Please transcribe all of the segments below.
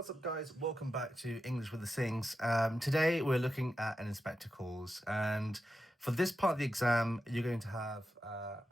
What's up, guys? Welcome back to English with the Sings. Today we're looking at an inspector calls, and for this part of the exam you're going to have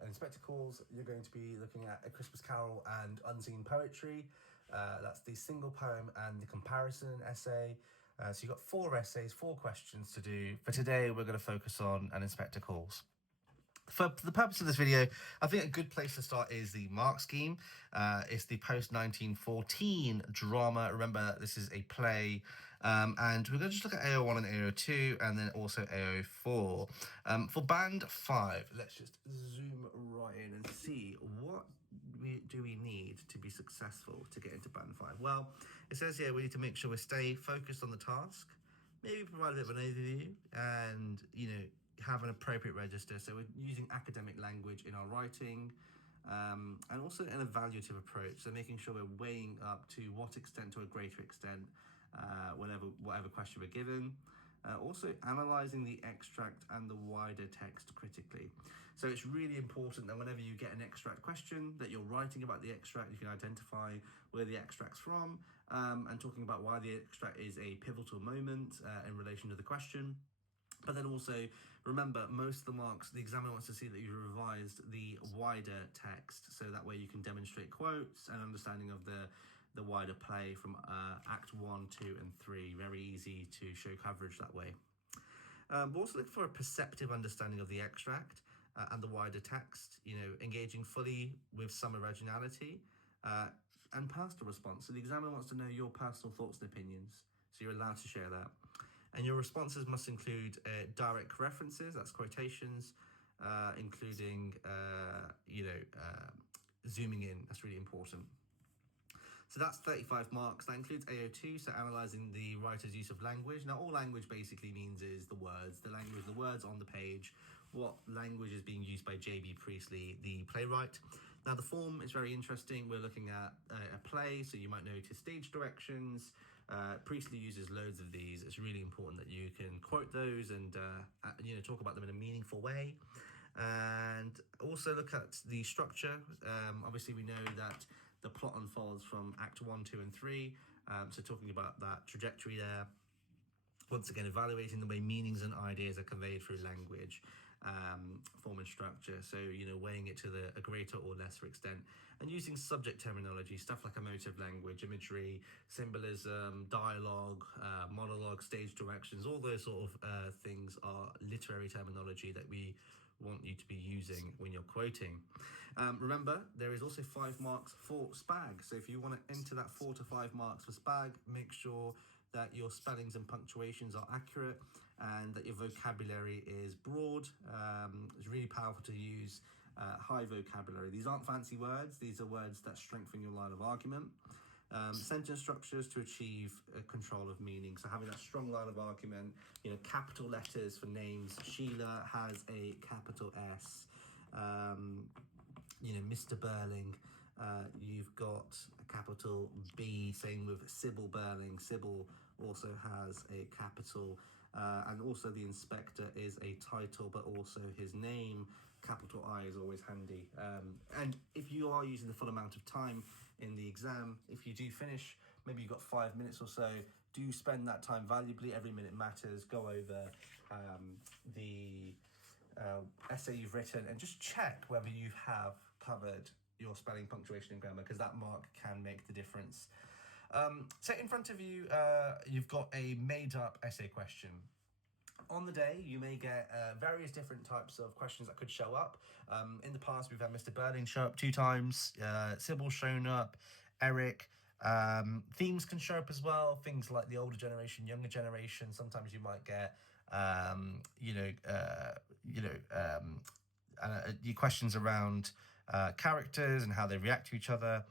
an inspector calls. You're going to be looking at A Christmas Carol and Unseen Poetry. That's the single poem and the comparison essay. So you've got 4 essays, 4 questions to do. For today we're going to focus on an inspector calls. For the purpose of this video, I think a good place to start is the mark scheme. It's the post-1914 drama. Remember, this is a play. And we're going to just look at AO1 and AO2, and then also AO4. For band 5, let's just zoom right in and see what do we need to be successful to get into band 5. Well, it says here we need to make sure we stay focused on the task, maybe provide a bit of an overview, and, have an appropriate register. So we're using academic language in our writing, and also an evaluative approach. So making sure we're weighing up to what extent, to a greater extent, whatever question we're given. Also analysing the extract and the wider text critically. So it's really important that whenever you get an extract question, that you're writing about the extract, you can identify where the extract's from, and talking about why the extract is a pivotal moment in relation to the question. But then also, remember, most of the marks, the examiner wants to see that you've revised the wider text, so that way you can demonstrate quotes and understanding of the wider play from Act 1, 2, and 3. Very easy to show coverage that way. But also look for a perceptive understanding of the extract and the wider text, engaging fully with some originality and personal response. So the examiner wants to know your personal thoughts and opinions, so you're allowed to share that. And your responses must include direct references, that's quotations, including, zooming in, that's really important. So that's 35 marks. That includes AO2, so analysing the writer's use of language. Now, all language basically means is the words, the words on the page, what language is being used by J.B. Priestley, the playwright. Now, the form is very interesting. We're looking at a play, so you might notice stage directions. Priestley uses loads of these. It's really important that you can quote those and talk about them in a meaningful way. And also look at the structure. Obviously, we know that the plot unfolds from Act 1, 2, and 3. So talking about that trajectory there. Once again, evaluating the way meanings and ideas are conveyed through language, form and structure. So, weighing it to a greater or lesser extent, and using subject terminology, stuff like emotive language, imagery, symbolism, dialogue, monologue, stage directions. All those sort of things are literary terminology that we want you to be using when you're quoting. Remember, there is also 5 marks for SPAG. So if you want to enter that 4 to 5 marks for SPAG, make sure that your spellings and punctuations are accurate and that your vocabulary is broad. It's really powerful to use high vocabulary. These aren't fancy words. These are words that strengthen your line of argument. Sentence structures to achieve control of meaning. So having that strong line of argument, capital letters for names. Sheila has a capital S. Mr. Burling. You've got a capital B, same with Sybil Burling. Sybil also has a capital, and also the inspector is a title, but also his name, capital I, is always handy. And if you are using the full amount of time in the exam, if you do finish, maybe you've got 5 minutes or so, do spend that time valuably. Every minute matters. Go over the essay you've written and just check whether you have covered your spelling, punctuation, and grammar, because that mark can make the difference. So in front of you, you've got a made-up essay question. On the day, you may get various different types of questions that could show up. In the past, we've had Mr. Burling show up 2 times, Sybil shown up, Eric. Themes can show up as well, things like the older generation, younger generation. Sometimes you might get, your questions around characters and how they react to each other.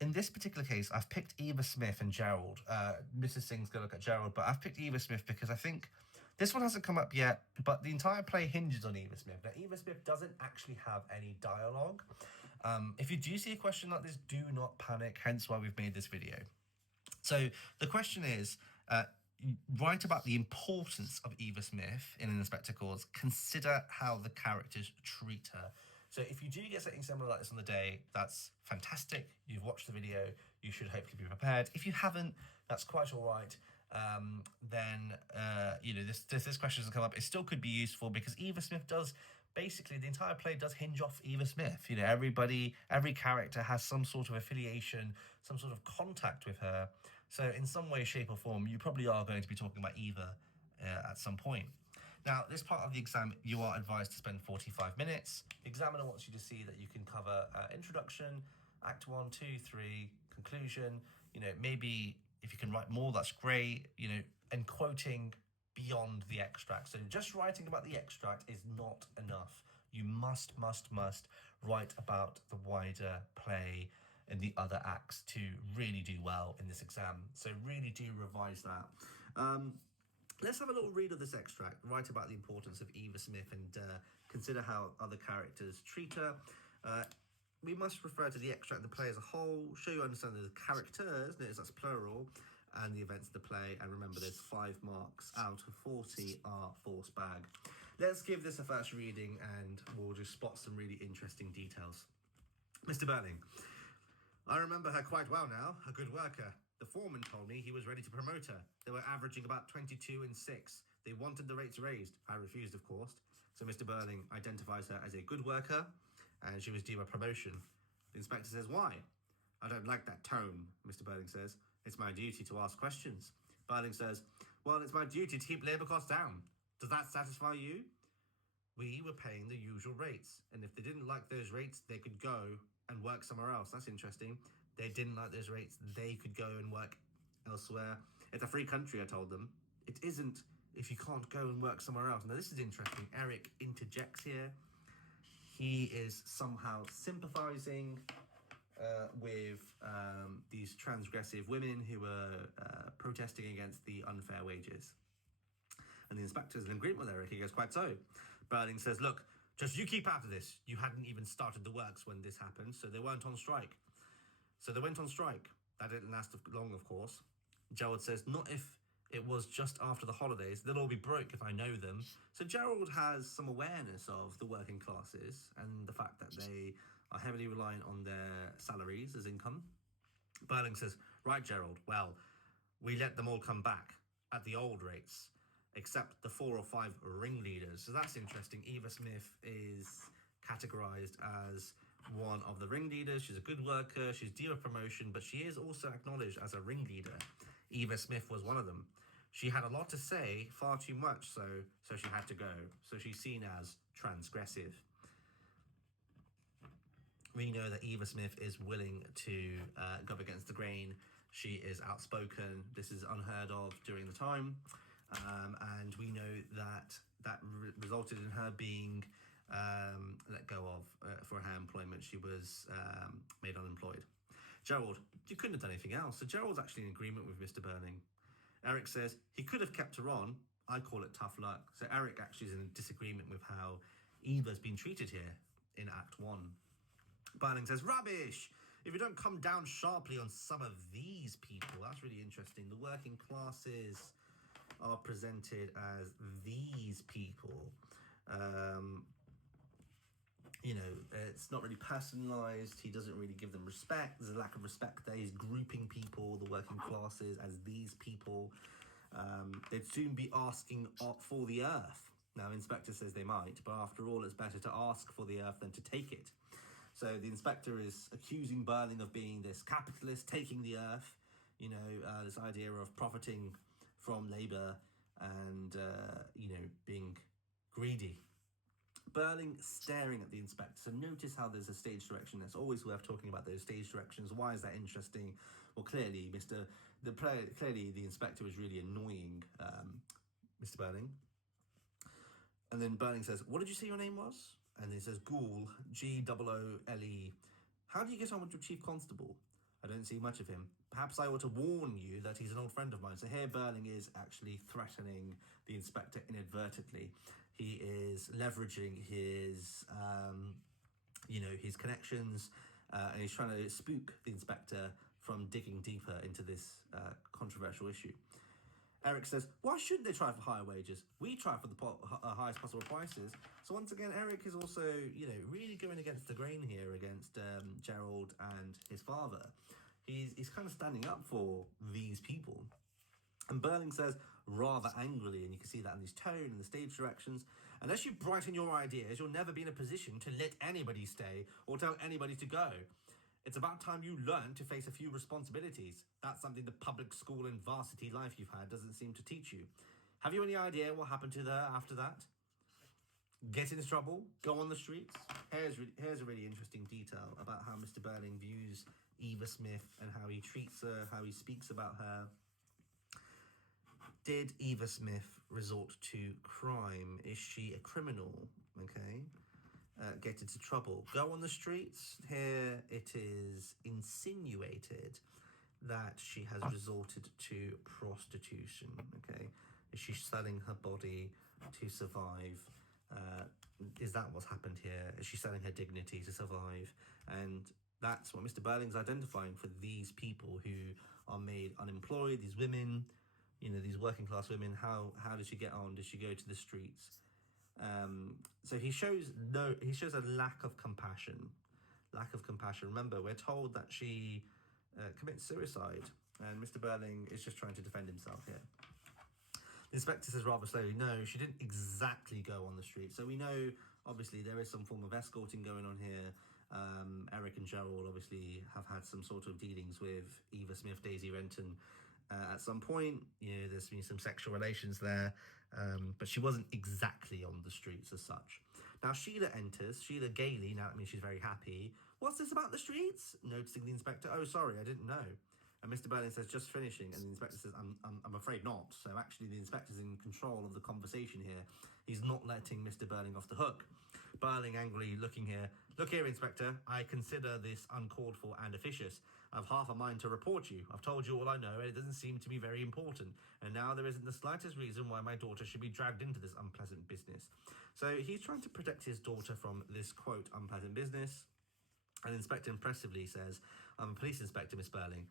In this particular case, I've picked Eva Smith and Gerald. Mrs. Singh's going to look at Gerald, but I've picked Eva Smith because I think this one hasn't come up yet, but the entire play hinges on Eva Smith. Now, Eva Smith doesn't actually have any dialogue. If you do see a question like this, do not panic, hence why we've made this video. So the question is, write about the importance of Eva Smith in an inspector calls. Consider how the characters treat her. So if you do get something similar like this on the day, that's fantastic. You've watched the video. You should hopefully be prepared. If you haven't, that's quite all right, then this question doesn't come up. It still could be useful because Eva Smith does basically the entire play does hinge off Eva Smith. Every character has some sort of affiliation, some sort of contact with her. So in some way, shape, or form, you probably are going to be talking about Eva at some point. Now, this part of the exam, you are advised to spend 45 minutes. The examiner wants you to see that you can cover introduction, act 1, 2, 3, conclusion. Maybe if you can write more, that's great. And quoting beyond the extract. So just writing about the extract is not enough. You must write about the wider play and the other acts to really do well in this exam. So really do revise that. Let's have a little read of this extract. Write about the importance of Eva Smith and consider how other characters treat her. We must refer to the extract of the play as a whole, show you understand the characters, notice that's plural, and the events of the play, and remember there's 5 marks out of 40 are force bag. Let's give this a first reading and we'll just spot some really interesting details. Mr. Burling. I remember her quite well now, a good worker. The foreman told me he was ready to promote her. They were averaging about 22 and 6. They wanted the rates raised. I refused, of course. So Mr. Burling identifies her as a good worker and she was due a promotion. The inspector says, why? I don't like that tone, Mr. Burling says. It's my duty to ask questions. Burling says, well, it's my duty to keep labour costs down. Does that satisfy you? We were paying the usual rates, and if they didn't like those rates, they could go and work somewhere else. That's interesting. They didn't like those rates, they could go and work elsewhere. It's a free country, I told them. It isn't if you can't go and work somewhere else. Now, this is interesting. Eric interjects here. He is somehow sympathising with these transgressive women who were protesting against the unfair wages. And the inspector is in agreement with Eric. He goes, quite so. Burling says, look, just you keep out of this. You hadn't even started the works when this happened, so they weren't on strike. So they went on strike. That didn't last long, of course. Gerald says, not if it was just after the holidays. They'll all be broke if I know them. So Gerald has some awareness of the working classes and the fact that they are heavily reliant on their salaries as income. Burling says, right, Gerald, well, we let them all come back at the old rates, except the 4 or 5 ringleaders. So that's interesting. Eva Smith is categorized as one of the ringleaders. She's a good worker. She's due a promotion, but she is also acknowledged as a ringleader. Eva Smith was one of them. She had a lot to say, far too much so she had to go. So she's seen as transgressive. We know that Eva Smith is willing to go up against the grain. She is outspoken. This is unheard of during the time. And we know that resulted in her being let go of for her employment. She was made unemployed. Gerald, you couldn't have done anything else. So Gerald's actually in agreement with Mr. Burling. Eric says he could have kept her on. I call it tough luck. So Eric actually is in disagreement with how Eva's been treated here in Act 1. Burling says, rubbish! If you don't come down sharply on some of these people, that's really interesting. The working classes are presented as these people. It's not really personalized. He doesn't really give them respect. There's a lack of respect there. He's grouping people, the working classes, as these people. They'd soon be asking for the earth. Now, Inspector says they might, but after all, it's better to ask for the earth than to take it. So the inspector is accusing Burling of being this capitalist, taking the earth, this idea of profiting from labour and, being greedy. Burling staring at the inspector. So notice how there's a stage direction. It's always worth talking about those stage directions. Why is that interesting? Well, clearly, the inspector was really annoying Mr. Burling. And then Burling says, what did you say your name was? And he says, Goole, Goole. How do you get on with your chief constable? I don't see much of him. Perhaps I ought to warn you that he's an old friend of mine. So here Burling is actually threatening the inspector inadvertently. He is leveraging his, his connections, and he's trying to spook the inspector from digging deeper into this controversial issue. Eric says, why shouldn't they try for higher wages? We try for the highest possible prices. So once again, Eric is also, really going against the grain here, against Gerald and his father. he's kind of standing up for these people. And Burling says, rather angrily, and you can see that in his tone and the stage directions, unless you brighten your ideas, you'll never be in a position to let anybody stay or tell anybody to go. It's about time you learn to face a few responsibilities. That's something the public school and varsity life you've had doesn't seem to teach you. Have you any idea what happened to her after that? Get into trouble? Go on the streets? Here's a really interesting detail about how Mr. Burling views Eva Smith and how he treats her, how he speaks about her. Did Eva Smith resort to crime? Is she a criminal? Okay. Get into trouble. Go on the streets? Here it is insinuated that she has resorted to prostitution. Okay. Is she selling her body to survive? Is that what's happened here? Is she selling her dignity to survive? And that's what Mr. Burling's identifying for these people who are made unemployed, these women, these working class women. How does she get on? Does she go to the streets? So he shows a lack of compassion. Remember, we're told that she commits suicide, and Mr. Burling is just trying to defend himself here. The inspector says rather slowly, no, she didn't exactly go on the street. So we know, obviously, there is some form of escorting going on here. Eric and Gerald obviously have had some sort of dealings with Eva Smith, Daisy Renton. At some point, there's been some sexual relations there, but she wasn't exactly on the streets as such. Now, Sheila enters, Sheila gaily, now that means she's very happy. What's this about the streets? Noticing the inspector, oh, sorry, I didn't know. And Mr. Burling says, just finishing, and the inspector says, I'm afraid not. So actually the inspector's in control of the conversation here. He's not letting Mr. Burling off the hook. Burling angrily looking here. Look here, Inspector, I consider this uncalled for and officious. I've half a mind to report you. I've told you all I know, and it doesn't seem to be very important. And now there isn't the slightest reason why my daughter should be dragged into this unpleasant business. So he's trying to protect his daughter from this, quote, unpleasant business. And the inspector impressively says, I'm a police inspector, Miss Burling.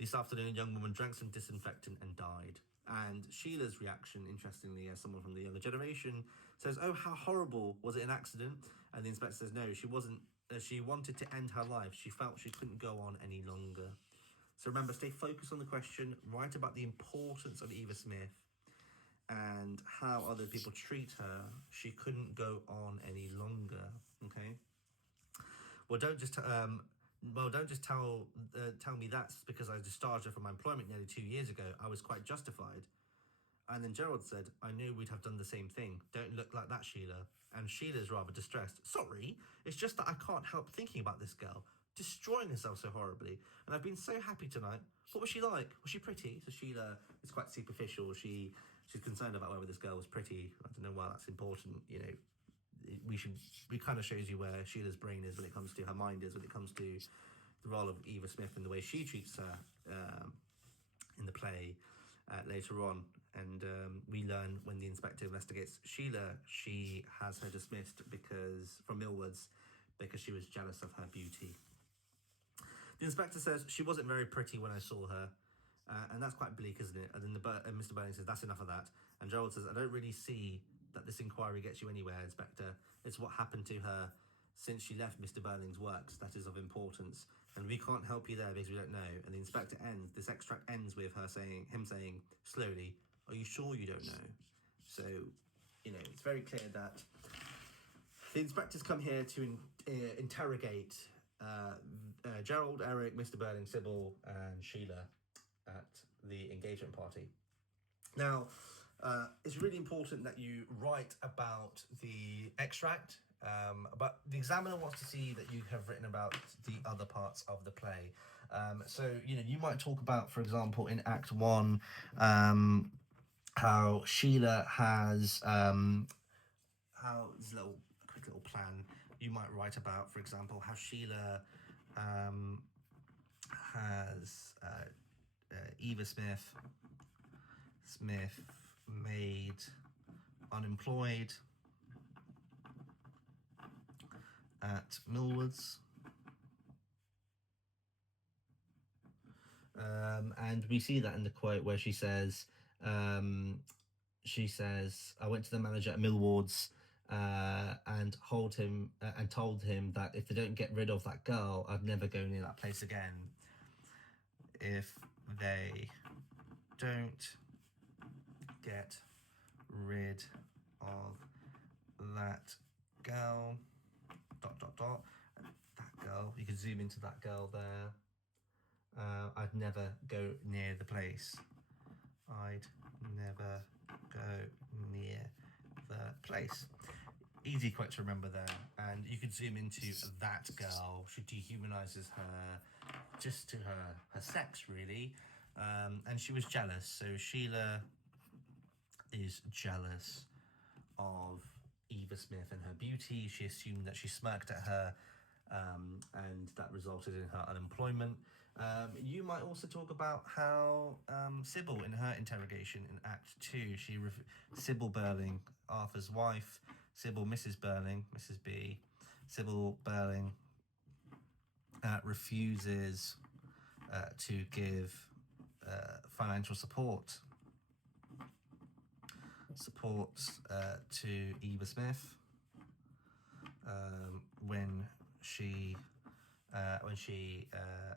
This afternoon, a young woman drank some disinfectant and died. And Sheila's reaction, interestingly, as someone from the younger generation, says, oh, how horrible. Was it an accident? And the inspector says, no, she wasn't. She wanted to end her life. She felt she couldn't go on any longer. So remember, stay focused on the question, write about the importance of Eva Smith and how other people treat her. She couldn't go on any longer, okay? Well, don't just tell me that's because I discharged her from my employment nearly 2 years ago. I was quite justified. And then Gerald said, I knew we'd have done the same thing. Don't look like that, Sheila. And Sheila's rather distressed. Sorry, it's just that I can't help thinking about this girl, destroying herself so horribly. And I've been so happy tonight. What was she like? Was she pretty? So Sheila is quite superficial. She's concerned about whether this girl was pretty. I don't know why that's important, we kind of shows you where Sheila's brain is when it comes to her mind is when it comes to the role of Eva Smith and the way she treats her in the play later on. And we learn when the inspector investigates Sheila, she has her dismissed from Millwards because she was jealous of her beauty. The inspector says she wasn't very pretty when I saw her. And that's quite bleak, isn't it? And then Mr. Burling says, that's enough of that. And Gerald says, I don't really see that this inquiry gets you anywhere, Inspector. It's what happened to her since she left Mr. Burling's works that is of importance. And we can't help you there because we don't know. And the inspector this extract ends with him saying, slowly, are you sure you don't know? So, it's very clear that the inspectors come here to interrogate Gerald, Eric, Mr. Burling, Sybil, and Sheila at the engagement party. Now, it's really important that you write about the extract, but the examiner wants to see that you have written about the other parts of the play. So, you might talk about, for example, in Act 1, how Sheila has, how this quick little plan, you might write about, for example, how Sheila has Eva Smith made unemployed at Millwards. And we see that in the quote where she says, I went to the manager at Millwards and told him that if they don't get rid of that girl, I'd never go near that place again. if they don't get rid of that girl, ... that girl, you can zoom into that girl there, I'd never go near the place. I'd never go near the place. Easy quote to remember there. And you could zoom into that girl. She dehumanizes her just to her sex, really. And she was jealous. So Sheila is jealous of Eva Smith and her beauty. She assumed that she smirked at her, and that resulted in her unemployment. You might also talk about how Sybil, in her interrogation in Act 2, Sybil Burling, Arthur's wife, Sybil, Mrs. Burling, Mrs. B, Sybil Burling refuses to give financial support to Eva Smith when she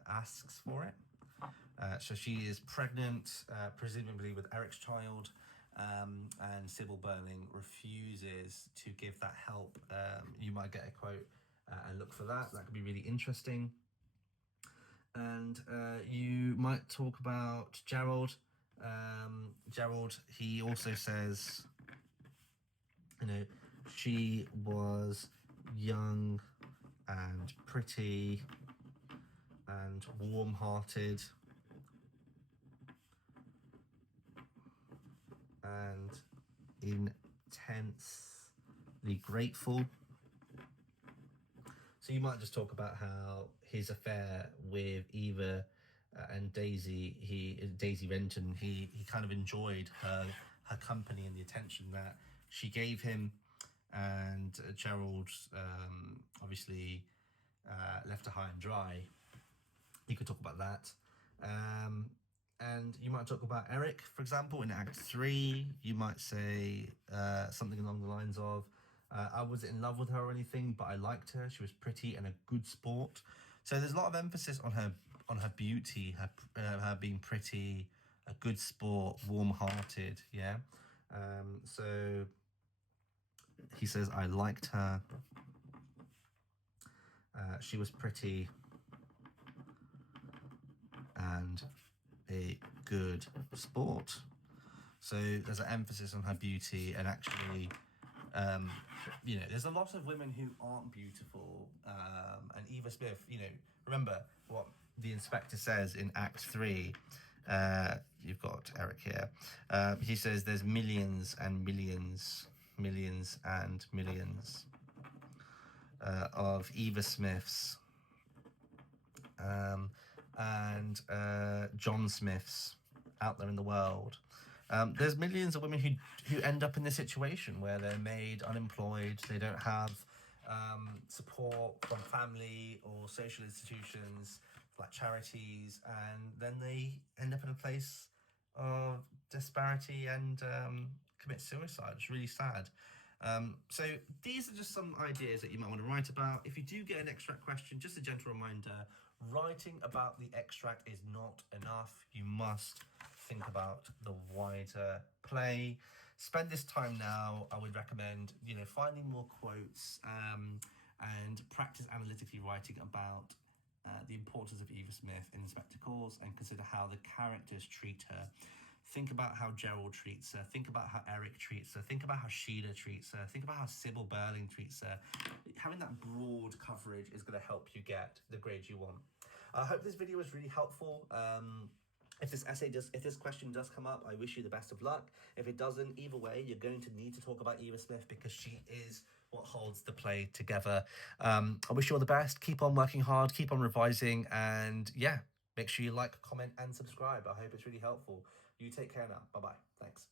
asks for it. So she is pregnant, presumably with Eric's child, and Sybil Burling refuses to give that help. You might get a quote and look for that. That could be really interesting. And you might talk about Gerald. Gerald, he also says, she was young and pretty and warm-hearted and intensely grateful. So you might just talk about how his affair with Eva and Daisy Renton, he kind of enjoyed her company and the attention that she gave him. And Gerald obviously left her high and dry. You could talk about that. And you might talk about Eric, for example, in Act 3. You might say something along the lines of, I wasn't in love with her or anything, but I liked her. She was pretty and a good sport. So there's a lot of emphasis on her beauty, her being pretty, a good sport, warm-hearted, yeah? So he says, I liked her. She was pretty and a good sport. So there's an emphasis on her beauty, and actually, there's a lot of women who aren't beautiful. And Eva Smith, remember what the inspector says in Act 3. You've got Eric here. He says there's millions and millions and millions of Eva Smiths and John Smiths out there in the world. There's millions of women who end up in this situation where they're made unemployed, they don't have support from family or social institutions like charities, and then they end up in a place of disparity and commit suicide. It's really sad. So these are just some ideas that you might want to write about. If you do get an extract question, just a gentle reminder, writing about the extract is not enough. You must think about the wider play. Spend this time now. I would recommend, finding more quotes and practice analytically writing about the importance of Eva Smith in Inspector Calls, and consider how the characters treat her. Think about how Gerald treats her. Think about how Eric treats her. Think about how Sheila treats her. Think about how Sybil Burling treats her. Having that broad coverage is going to help you get the grade you want. I hope this video was really helpful. If this question does come up, I wish you the best of luck. If it doesn't, either way, you're going to need to talk about Eva Smith because she is what holds the play together. I wish you all the best. Keep on working hard, keep on revising, and yeah, make sure you like, comment, and subscribe. I hope it's really helpful. You take care now. Bye-bye. Thanks.